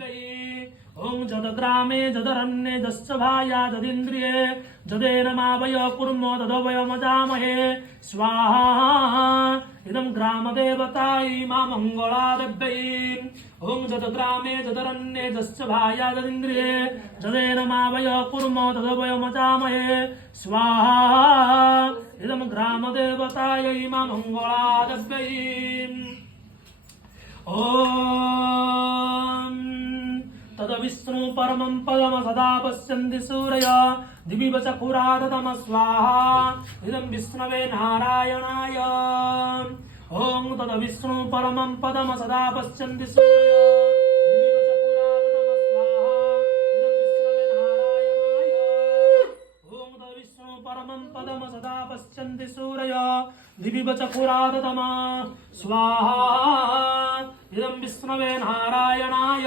ओं जदग्रामे जदरण्ये जश्च भाया जदिन्द्रिये जदेनमावय कुर्मो तदवयमजामहे स्वाहा इदं ग्रामदेवतायै मा मङ्गलादेव्यै ओं जदग्रामे जदरण्ये जश्च भाया जदिन्द्रिये जदेनमावय कुर्मो तदवयमजामहे स्वाहा इदं ग्रामदेवतायै मा मङ्गलादेव्यै ओम तदविष्णु परमं पदम सदा पश्यन्ति सूरया दिवि चक्षुरादतम स्वाहा इदं विष्णवे नारायणाय ओम तदविष्णु परमं पदम सदा पश्यन्ति सूरया दिवि चक्षुरादतम स्वाहा इदं विष्णवे नारायणाय ओम तदविष्णु परमं पदम सदा पश्यन्ति सूरया दिवि चक्षुरादतम स्वाहा इदं विष्णवे नारायणाय।